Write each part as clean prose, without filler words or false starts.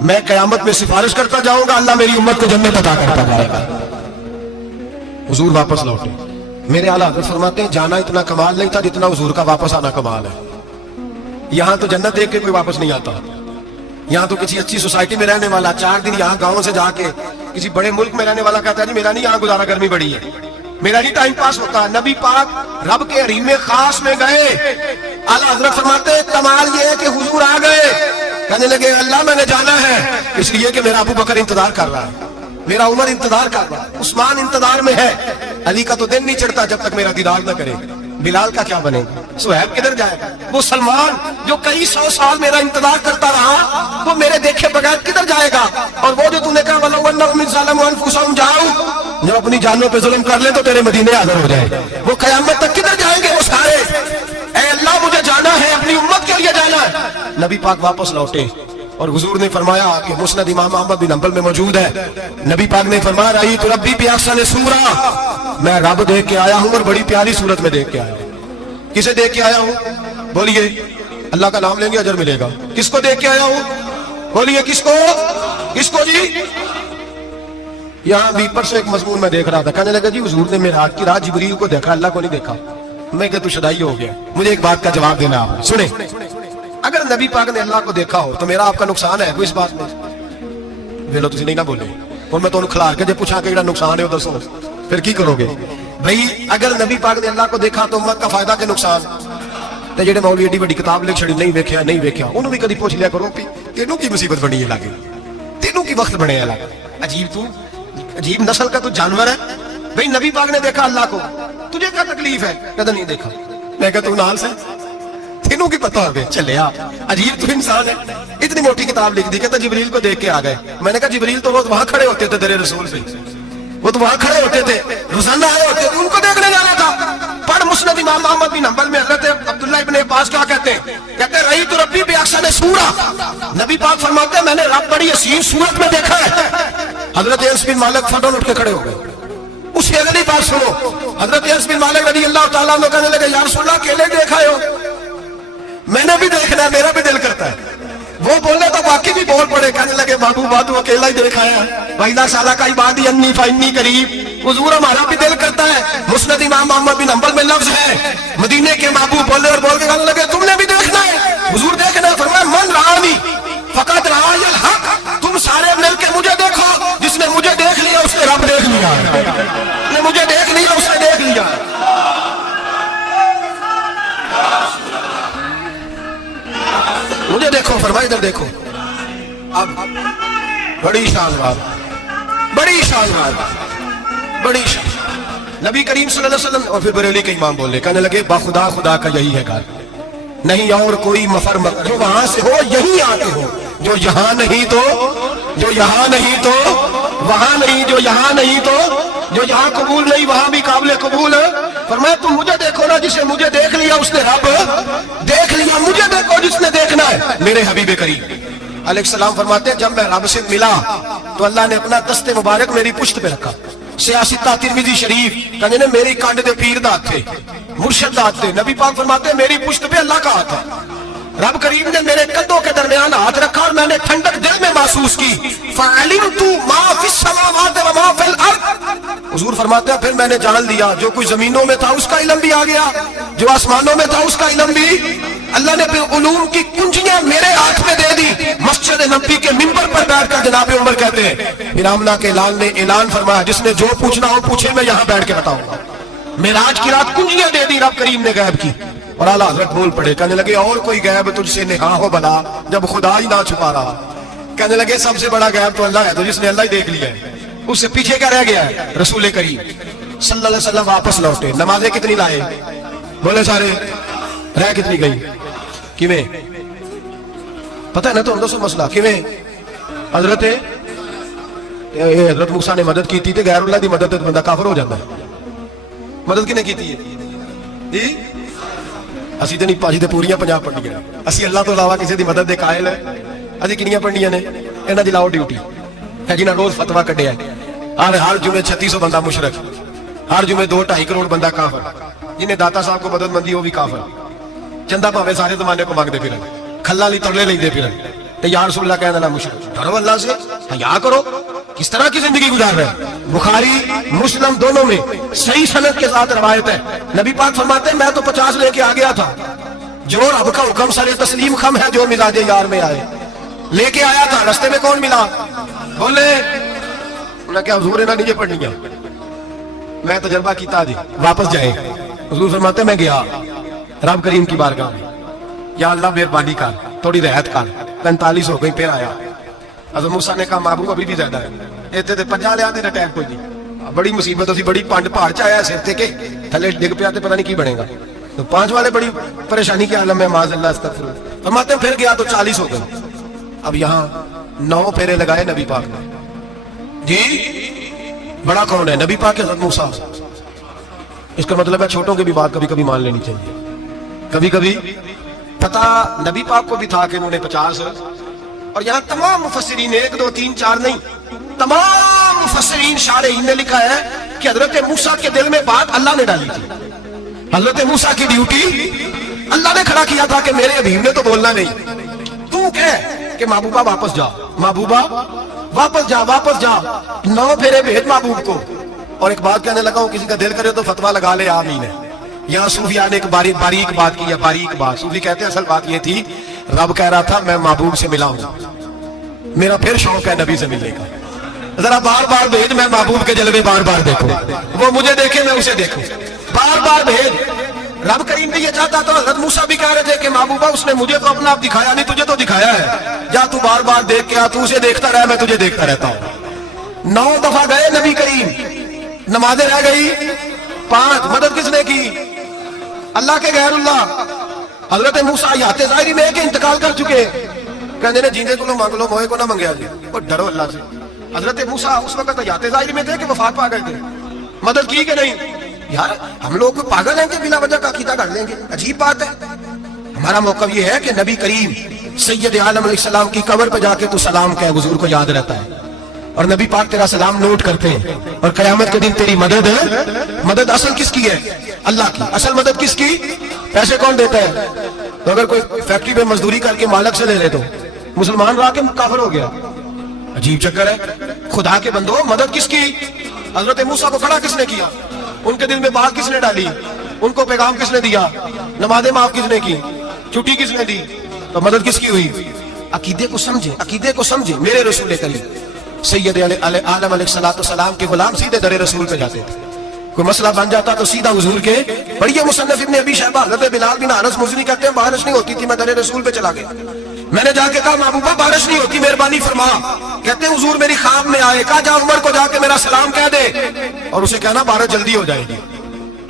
میں قیامت میں سفارش کرتا جاؤں گا, اللہ میری امت کو جنت عطا کرتا جائے گا. حضور واپس لوٹے. میرے اعلیٰ حضرت فرماتے ہیں جانا اتنا کمال نہیں تھا جتنا حضور کا واپس آنا کمال ہے. یہاں تو جنت دیکھ کے کوئی واپس نہیں آتا. یہاں تو کسی اچھی سوسائٹی میں رہنے والا 4 دن یہاں گاؤں سے جا کے کسی بڑے ملک میں رہنے والا کہتا ہے جی میرا نہیں یہاں گزارا, گرمی بڑی ہے, میرا نہیں ٹائم پاس ہوتا. نبی پاک رب کے حریم خاص میں گئے. اعلیٰ حضرت فرماتے ہیں کمال یہ ہے کہ حضور آ گئے, کہنے لگے اللہ میں نے جانا ہے اس لیے کہ میرا ابو بکر انتظار کر رہا ہے, میرا عمر انتظار کر رہا ہے, عثمان انتظار میں ہے, علی کا تو دن نہیں چڑھتا جب تک میرا دیدار نہ کرے. بلال کا کیا بنے گا, سہیب کدھر جائے گا, وہ سلمان جو کئی 100 سال میرا انتظار کرتا رہا وہ میرے دیکھے بغیر کدھر جائے گا. اور وہ جو تم نے کہا وَلَوْ أَنَّهُمْ إِذْ ظَلَمُوا أَنفُسَهُمْ جَاءُوا, جب اپنی جانوں پہ ظلم کر لیں تو تیرے مدینے حاضر ہو جائے, وہ قیامت تک کدھر جائیں گے وہ سارے. اے اللہ مجھے جانا ہے, اپنی امت کے لیے جانا ہے. نبی پاک واپس لوٹے اور حضور نے فرمایا کہ مسند امام احمد بن حنبل میں موجود ہے, نبی پاک نے فرمایا رأیت ربی بأحسن صورۃ, میں رب دیکھ کے آیا ہوں اور بڑی پیاری صورت میں دیکھ کے آیا ہوں. کسے دیکھ کے آیا ہوں, بولیے, اللہ کا نام لیں گے اجر ملے گا. کس کو دیکھ کے آیا ہوں, بولیے کس کو, کس کو جی. یہاں بھی پرسوں ایک مضمون میں دیکھ رہا تھا, کہنے لگا جی حضور نے معراج کی رات جبریل کو دیکھا, اللہ کو نہیں دیکھا. میں کہ تو شدائی ہو گیا. مجھے ایک بات کا جواب دینا آپ سنیں, اگر نبی پاک نے اللہ کو دیکھا ہو تو میرا آپ کا نقصان ہے کوئی اس بات میں؟ ویلو تسی نہیں نہ بولے, اور میں تو کھلار کے جب پوچھا کہ ایڑا نقصان ہے وہ دسو, پھر کی کرو گے بھئی. اگر نبی پاک نے اللہ کو دیکھا تو امت کا فائدہ کہ نقصان؟ تے جڑے مولوی ایڈی بڑی کتاب لکھ چھڑی نہیں ویکھیا نہیں ویکھیا, انہوں بھی کدی پوچھ لیا کرو کہ تینوں کی مصیبت بنی ہے لاگے, تینوں کی وقت بنے ہے لاگے. عجیب تو عجیب نسل کا تو جانور ہے بھئی. نبی پاک نے دیکھا اللہ کو, تجھے کیا تکلیف ہے؟ کہتا نہیں دیکھا. میں کہتا ہوں نال سے تینوں کی پتہ ہوگے چلے آپ, عجیب تو انسان ہے. اتنی موٹی کتاب لکھ دی, کہتا جبریل کو دیکھ کے آ گئے. میں نے کہا جبریل تو وہاں کھڑے ہوتے تھے تیرے رسول سے, وہ تو وہاں کھڑے ہوتے تھے, روزانہ آئے ہوتے تھے, ان کو دیکھنے جانا تھا. پڑھ مسند امام احمد بن حنبل میں حضرت عبداللہ ابن عباس کیا کہتے ہیں, کہتے ہیں رأیت ربی بأحسن صورۃ, نبی پاک فرماتے ہیں میں نے رب بڑی حسین صورت میں دیکھا ہے. حضرت انس بن مالک فوراً اٹھ کے کھڑے ہو گئے. اسی اگلی بات سنو, حضرت انس بن مالک رضی اللہ تعالیٰ عنہ کہنے لگے یا رسول اللہ اکیلے دیکھا ہو؟ میں نے بھی دیکھنا ہے, میرا بھی دل کرتا ہے. وہ بولنے تو باقی بھی بول پڑے, کہنے لگے محبوبہ اکیلا ہی دیکھا ہے. وَإِذَا سَأَلَكَ عِبَادِي عَنِّي فَإِنِّي قَرِيبٌ, حضور ہمارا بھی دل کرتا ہے. مسند امام احمد بن حنبل میں لفظ ہے, مدینے کے محبوب بولے اور بول کے کہنے لگے تم نے بھی دیکھنا ہے. حضور دیکھنا ہے, فرمایا من رآنی فقط رآنی الحق, تم سارے مل کے مجھے دیکھو, جس نے مجھے دیکھ لیا اس نے رب دیکھ لیا, جس نے مجھے دیکھ لیا اس نے دیکھ لیا. مجھے دیکھو, فرمایا ادھر دیکھو. اب بڑی شان بات, بڑی شان بات, بڑی شان. نبی کریم صلی اللہ علیہ وسلم اور پھر بریلی کے امام بولے, کہنے لگے باخدا خدا کا یہی ہے گھر, نہیں اور کوئی مفر مت, جو وہاں سے ہو یہی آتے ہو, جو یہاں نہیں تو, جو یہاں نہیں تو وہاں نہیں, جو یہاں نہیں تو جو یہاں قبول نہیں وہاں بھی قابل قبول ہے. فرمایا تم مجھے دیکھو نا, جسے مجھے دیکھ لیا اس نے رب دیکھ لیا, مجھے دیکھو جس نے دیکھنا ہے. میرے حبیب کریم علیہ السلام فرماتے ہیں جب میں رب سے ملا تو اللہ نے اپنا دست مبارک میری پشت پہ رکھا. سیاستہ ترمذی شریف کہنے نے میری کانڈ دے پیر دات تھے, مرشد دات تھے. نبی پاک فرماتے ہیں میری پشت پہ اللہ کا ہاتھ ہے. رب کریم نے میرے کندھوں کے درمیان ہاتھ رکھا اور میں نے ٹھنڈک دل میں محسوس کی. فَعَلِمْتُ مَا فِي السَّمَاوَاتِ وَمَا فِي الْأَرْضِ, حضور فرماتے ہیں پھر میں نے جان لیا جو کچھ زمینوں میں تھا اس کا علم بھی آ گیا, جو آسمانوں میں تھا اس کا علم بھی. اللہ نے پھر علوم کی کنجیاں میرے ہاتھ میں دے دی. مسجد نبی کے منبر پر بیٹھ کر جناب عمر کہتے ہیں پھر آمنہ کے لال نے اعلان فرمایا جس نے جو پوچھنا ہو پوچھے, میں یہاں بیٹھ کے بتاؤں گا. معراج کی رات کنجیاں دے دی رب کریم نے غیب کی. اور اعلیٰ حضرت بول پڑے, کہنے لگے اور کوئی غیب تجھ سے نہا ہو بلا جب خدا ہی نہ چھپا رہا. کہنے لگے سب سے بڑا غیب تو اللہ ہے, تو جس نے اللہ ہی دیکھ لیا ہے اس سے پیچھے کیا رہ گیا ہے. رسول کریم صلی اللہ علیہ وسلم واپس لوٹے. نمازیں کتنی لائے بولے سارے, رہ کتنی گئی, کیویں پتہ ہے نا تو دسو مسئلہ کیویں. حضرت حضرت موسیٰ نے مدد کی تھی, غیر اللہ دی مدد بندہ کافر ہو جاتا ہے. مدد کنے کی تھی جی, اسی تو نہیں پاجی تے پوریاں 50 پڑھنیاں, اسی اللہ تو علاوہ کسی دی مدد دے قائل ہے. اسی کنیاں پڑھنیاں نے, انہاں دی لاؤ ڈیوٹی ہے جنہاں روز فتویٰ کڈیا ہے. ہر جمعے 3600 بندہ مشرک, ہر جمعے 2-2.5 کروڑ بندہ کافر, جنہیں داتا صاحب کو مدد مندی وہ بھی کافر. چندہ پاوے سارے زمانے کو مانگتے پھرن, کھلا لی ترلے لیندے پھرن, تو یا رسول اللہ کہنا مشرک، ڈرو اللہ سے، حیا کرو، کس طرح کی زندگی گزار رہے ہیں؟ بخاری مسلم دونوں میں صحیح سند کے ساتھ روایت ہے، نبی پاک فرماتے ہیں میں تو 50 لے کے آ گیا تھا، جو رب کا حکم سر تسلیم خم ہے جو مزاج یار میں آئے، لے کے آیا تھا، رستے میں کون ملا؟ بولے انہیں کیا حضور انہیں نیچے پڑھنی ہے، میں تجربہ کیتا جی، واپس جائے۔ حضور فرماتے ہیں میں گیا رب کریم کی بارگاہ میں، یا اللہ مہربانی کر، تھوڑی رعایت کر، 45 ہو گئی، پھر آیا۔ حضرت موسیٰ نے کہا محبوب ابھی بھی زیادہ ہے، اتنے تے 50 لیا تے ٹائم کوئی نہیں، بڑی مصیبت سی، بڑی پانڈ پہاڑ چایا سر تے کے تھلے ڈگ پیا تے پتہ نہیں کی بنے گا، تو 5 والے بڑی پریشانی کے عالم میں، معاذ اللہ استغفر اللہ۔ فرماتے ہیں پھر گیا تو 40 ہو گئے، اب یہاں 9 پھیرے لگائے نبی پاک نے، جی بڑا کون ہے؟ نبی پاک حضرت موسیٰ۔ اس کا مطلب ہے چھوٹوں کی بھی بات کبھی کبھی مان لینی چاہیے، کبھی کبھی پتہ نبی پاک کو بھی تھا کہ انہوں نے 50، اور یہاں تمام مفسرین 1 2 3 4 نہیں، تمام مفسرین شارحین نے لکھا ہے کہ حضرت موسیٰ کے دل میں بات اللہ نے ڈالی تھی، حضرت موسیٰ کی ڈیوٹی اللہ نے کھڑا کیا تھا کہ میرے حبیب نے تو بولنا نہیں، تو کہہ کہ محبوبہ واپس جا، محبوبہ واپس جا، واپس جا، 9 پھیرے بھیج محبوب کو۔ اور ایک بات کہنے لگا ہوں، کسی کا دل کرے تو فتویٰ لگا لے، آمین ہے۔ یہاں صوفیاء نے ایک باریک بات کی ہے، باریک بات، صوفی کہتے ہیں اصل بات یہ تھی رب کہہ رہا تھا میں محبوب سے ملا ہوں، میرا پھر شوق ہے نبی سے ملنے کا، ذرا بار بار بھیج، میں محبوب کے جلوے بار بار دیکھوں، وہ مجھے دیکھے میں اسے دیکھوں، بار بار بھیج۔ رب کریم بھی یہ چاہتا تو حضرت موسیٰ بھی کہہ رہے تھے کہ محبوبہ اس نے مجھے تو اپنا آپ دکھایا نہیں، تجھے تو دکھایا ہے، جا تو بار بار دیکھ کے آ، تو اسے دیکھتا رہا، میں تجھے دیکھتا رہتا ہوں۔ 9 دفعہ گئے نبی کریم، نمازیں رہ گئی 5، مدد کس نے کی؟ اللہ کے غیر اللہ۔ حضرت موسیٰ حیات ظاہری میں کہ انتقال کر چکے، کہنے نے جیندے کو مانگ لو، موئے کو نہ منگیا جی، اور ڈرو اللہ سے۔ حضرت موسیٰ اس وقت حیات ظاہری میں تھے کہ وفات پا گئے تھے، مدد کی کہ نہیں؟ یار ہم لوگ پاگل ہیں کہ بلا وجہ کا عقیدہ کر لیں گے، عجیب بات ہے۔ ہمارا موقف یہ ہے کہ نبی کریم سید عالم علیہ السلام کی قبر پہ جا کے تو سلام کہے، حضور کو یاد رہتا ہے، اور نبی پاک تیرا سلام نوٹ کرتے ہیں، اور قیامت کے دن تیری مدد ہے۔ مدد اصل کس کی ہے؟ اللہ کی۔ اصل مدد کس کی؟ پیسے کون دیتا ہے؟ تو اگر کوئی فیکٹری پہ مزدوری کر کے مالک سے لے لے تو مسلمان رہا کے کافر ہو گیا، عجیب چکر ہے۔ خدا کے بندو مدد کس کی؟ حضرت موسیٰ کو کھڑا کس نے کیا؟ ان کے دل میں بات کس نے ڈالی؟ ان کو پیغام کس نے دیا؟ نمازیں معاف کس نے کی؟ چھٹی کس نے دی؟ تو مدد کس کی ہوئی؟ عقیدے کو سمجھے، عقیدے کو سمجھے۔ میرے رسول کریم سید عالم علیہ السلام کے غلام سیدھے در رسول پہ جاتے تھے، کوئی مسئلہ بن جاتا تو سیدھا حضور کے پڑھیے مصنف ابن ابی شیبہ، حضرت بلال بن انس مزنی کہتے ہیں بارش نہیں ہوتی تھی، میں در رسول پہ چلا گیا، میں نے جا کے کہا محبوبہ بارش نہیں ہوتی مہربانی فرما، کہتے ہیں حضور میری خواب میں آئے، کہا جا عمر کو جا کے میرا سلام کہہ دے اور اسے کہنا بارش جلدی ہو جائے گی۔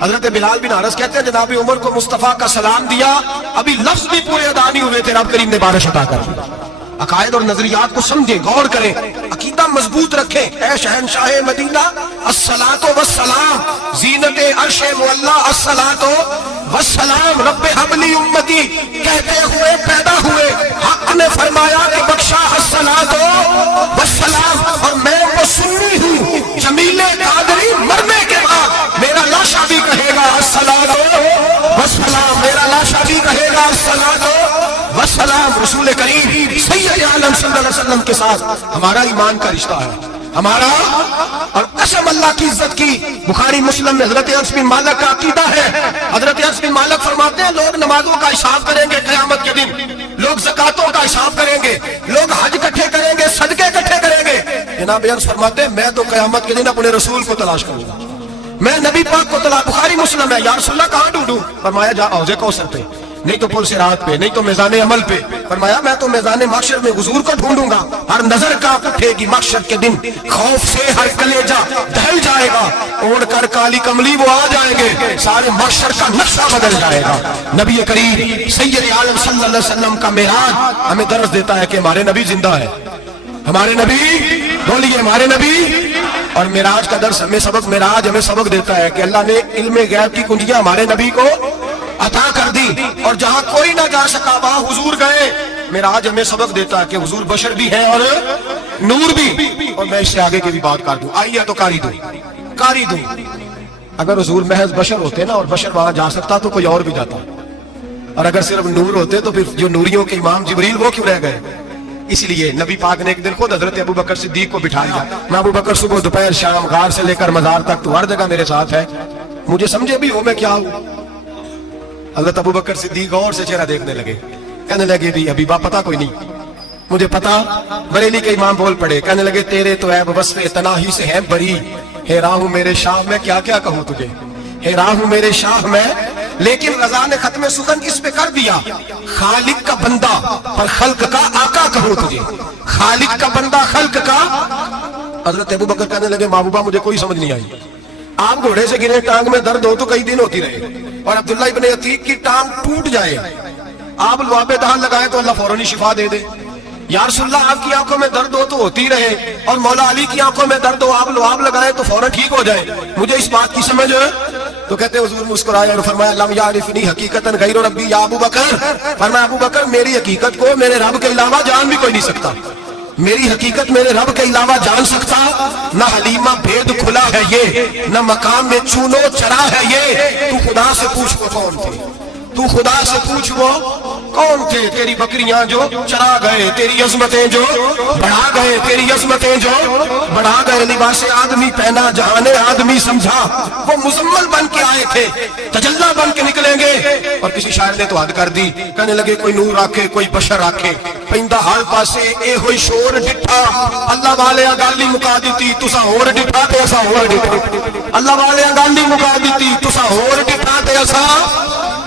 حضرت بلال بن انس کہتے ہیں جناب عمر کو مصطفیٰ کا سلام دیا، ابھی لفظ بھی پورے ادا نہیں ہوئے تھے، رب کریم نے بارش عطا کر دی۔ عقائد اور نظریات کو سمجھیں، غور کریں، عقیدہ مضبوط رکھیں۔ اے شہنشاہ مدینہ الصلاۃ والسلام، زینت عرش معلی الصلاۃ والسلام، رب حب لی امتی کہتے ہوئے پیدا ہوئے، حق نے فرمایا کہ بخشا الصلاۃ والسلام، اور میں وہ سنی ہوں جمیل قادری مرنے کے بعد میرا لاشا بھی کہے گا الصلاۃ والسلام، میرا لاشا بھی کہے گا الصلاۃ والسلام۔ رسول کریم سید عالم صلی اللہ علیہ وسلم کے ساتھ ہمارا ایمان کا رشتہ ہے، ہمارا اور قسم اللہ کی عزت کی۔ بخاری مسلم میں حضرت انس بن مالک کا عقیدہ ہے، حضرت انس بن مالک فرماتے ہیں لوگ نمازوں کا حساب کریں گے قیامت کے دن، لوگ زکاتوں کا حساب کریں گے، لوگ حج اکٹھے کریں گے، صدقے اکٹھے کریں گے۔ جناب انس فرماتے ہیں میں تو قیامت کے دن اپنے رسول کو تلاش کروں گا، میں نبی پاک کو تلاش۔ بخاری مسلم ہے، یا رسول اللہ کہاں ڈھونڈوں؟ فرمایا جا حوض کوثر پہ، نہیں تو پل صراط پہ، نہیں تو میزان عمل پہ۔ فرمایا میں تو میزان محشر میں حضور کو ڈھونڈوں گا، ہر نظر کانپ اٹھے گی محشر کے دن، خوف سے ہر کلیجہ دہل جائے گا، اوڑھ کر کالی کملی وہ آ جائیں گے، سارے محشر کا نقشہ بدل جائے گا۔ نبی کریم سید عالم صلی اللہ علیہ وسلم کا معراج ہمیں درس دیتا ہے کہ ہمارے نبی زندہ ہے، ہمارے نبی، بولیے ہمارے نبی۔ اور معراج کا درس ہمیں سبق، معراج ہمیں سبق دیتا ہے کہ اللہ نے علم غیب کی کنجیاں ہمارے نبی کو عطا کر دی، اور جہاں کوئی نہ جا سکا وہاں حضور گئے۔ معراج ہمیں سبق دیتا ہے کہ حضور بشر بھی ہے اور نور بھی۔ اور میں اس سے آگے کی بھی بات کر دوں، آئیے تو کاری دوں۔ اگر حضور محض بشر ہوتے نا اور بشر وہاں جا سکتا تو کوئی اور بھی جاتا، اور اگر صرف نور ہوتے تو پھر جو نوریوں کے امام جبریل وہ کیوں رہ گئے؟ اس لیے نبی پاک نے ایک دن خود حضرت ابو بکر صدیق کو بٹھایا. میں ابو بکر صبح دوپہر شام غار سے لے کر مزار تک تو ہر جگہ میرے ساتھ ہے, مجھے سمجھے بھی ہو میں کیا ہوں. حضرت ابو بکر صدیق غور سے چہرہ دیکھنے لگے, کہنے لگے بھی ابھی باپ پتا کوئی نہیں, مجھے پتا. بریلی کے امام بول پڑے, کہنے لگے تیرے تو عیب وصف تناہی سے ہے بری, حیران ہوں میرے شاہ میں کیا کیا کہوں تجھے, حیران ہوں میرے شاہ میں. لیکن رضا نے ختم سخن اس پہ کر دیا, خالق کا بندہ پر خلق کا آقا کہوں تجھے, خالق کا بندہ خلق کا. حضرت ابو بکر کہنے لگے محبوبہ مجھے کوئی سمجھ نہیں آئی, آپ گھوڑے سے گرے ٹانگ میں درد ہو تو کئی دن ہوتی رہے, اور عبداللہ ابن عتیق کی ٹانگ ٹوٹ جائے, آپ لعاب دہان لگائے تو اللہ فوراً شفا دے دے. یا رسول اللہ آپ کی آنکھوں میں درد ہو تو ہوتی رہے, اور مولا علی کی آنکھوں میں درد ہو آپ لعاب لگائے تو فوراً ٹھیک ہو جائے, مجھے اس بات کی سمجھ ہے. تو کہتے حضور مسکرائے اور فرمایا لم یعرفنی حقیقتاً غیر ربی یا ابو بکر. فرمایا ابو بکر میری حقیقت کو میرے رب کے علاوہ جان بھی کوئی نہیں سکتا, میری حقیقت میرے رب کے علاوہ جان سکتا. نہ حلیمہ بھید کھلا ہے یہ, نہ مقام میں چونو چرا ہے یہ. تو خدا سے پوچھ وہ کون تھے, تو خدا سے پوچھ وہ کون تھے. تیری بکریاں جو چرا گئے, تیری عظمتیں جو بڑھا گئے, تیری عظمتیں جو بڑھا گئے. لباس آدمی پہنا جہان آدمی سمجھا, وہ مزمل بن کے آئے تھے تجلی بن کے نکلیں گے. اور کسی شاعر نے تو حد کر دی, کہنے لگے کوئی نور آکھے کوئی بشر آکھے, پیندا ہر پاسے اے ہوئی شور ڈٹھا. اللہ والے گالی مکا دیتی تسا ہور ڈٹھا تے اسا ہور ڈٹھا, اللہ والے گالی مکا دیتی تسا ہور ڈٹھا تے اسا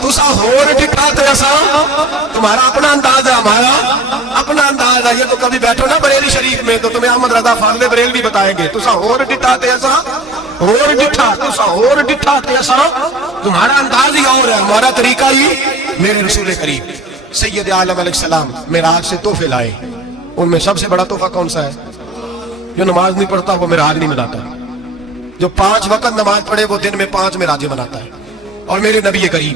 تسا ہور ڈٹھا تے اسا. تمہارا اپنا انداز ہے, ہمارا اپنا انداز ہے. یہ تو کبھی بیٹھو نا بریلی شریف میں تو تمہیں احمد رضا فاضل بریلوی بتائیں گے تسا ہور ڈٹھا تے اسا ہور ڈٹھا, تسا ہور ڈٹھا تے اسا. تمہارا انداز ہی اور ہے, ہمارا طریقہ ہی. میرے رسول کریم سید عالم علیہ السلام معراج سے تحفے لائے, ان میں سب سے بڑا تحفہ کون سا ہے؟ جو نماز نہیں پڑھتا وہ معراج نہیں مناتا, جو 5 وقت نماز پڑھے وہ دن میں 5 معراجیں مناتا ہے. اور میرے نبی کریم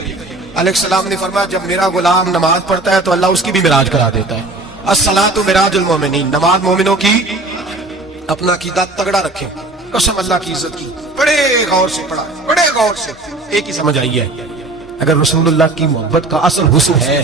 علیہ السلام نے فرمایا جب میرا غلام نماز پڑھتا ہے تو اللہ اس کی بھی معراج کرا دیتا ہے. الصلاۃ معراج المومنین, نماز مومنوں کی. اپنا عقیدہ تگڑا رکھیں, قسم اللہ کی عزت کی, بڑے غور سے پڑھا, بڑے غور سے. ایک ہی سمجھ آئی ہے, اگر رسول اللہ کی محبت کا اصل حسن ہے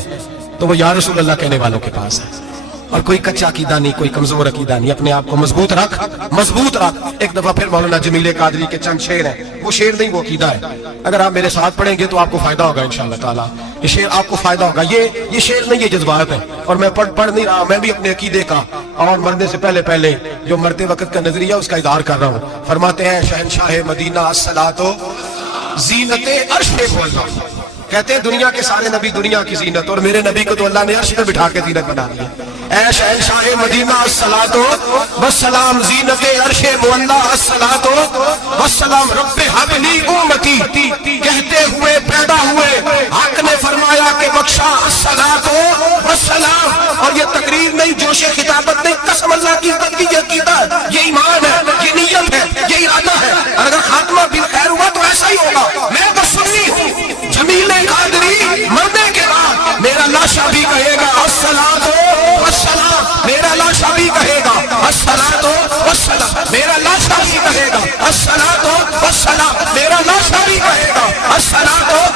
تو وہ یا رسول اللہ کہنے والوں کے پاس ہے. اور کوئی کچا عقیدہ نہیں, کوئی کمزور عقیدہ نہیں, اپنے آپ کو مضبوط رکھ, مضبوط رکھ. ایک دفعہ پھر مولانا جمیل قادری کے چند شعر ہیں, وہ شعر نہیں وہ عقیدہ ہے. اگر آپ میرے ساتھ پڑھیں گے تو آپ کو فائدہ ہوگا انشاءاللہ تعالیٰ, یہ شعر آپ کو فائدہ ہوگا. یہ شعر نہیں, یہ جذبات ہے. اور میں پڑھ نہیں رہا, میں بھی اپنے عقیدے کا اور مرنے سے پہلے جو مرتے وقت کا نظریہ اس کا اظہار کر رہا ہوں. فرماتے ہیں شہنشاہ مدینہ الصلاۃ زینت عرش مولا, کہتے ہیں دنیا کے سارے نبی دنیا کی زینت, اور میرے نبی کو تو اللہ نے عرش پر بٹھا کے زینت بنا دیا. اے شہنشاہ مدینہ الصلاۃ والسلام زینت عرش مولا الصلاۃ والسلام رب حب لی امتی, کہتے ہوئے پیدا ہوئے حق نے فرمایا کہ بخشا الصلاۃ والسلام. اور یہ تقریر نہیں, جوش خطابت نہیں, قسم اللہ کی عزت کی, یہ عقیدہ ہے, یہ ایمان ہے, یہ نیت ہے, یہ ارادہ ہے. اگر خاتمہ بالخیر ہوا تو ایسا ہی ہوگا. میں تو سنی ہوں, جمیل قادری مرنے کے بعد میرا لاشا بھی کہے گا الصلاۃ والسلام, میرا لاشا بھی کہے گا الصلاۃ والسلام, میرا لاشا بھی کہے گا الصلاۃ والسلام, میرا لاشا بھی کہے گا الصلاۃ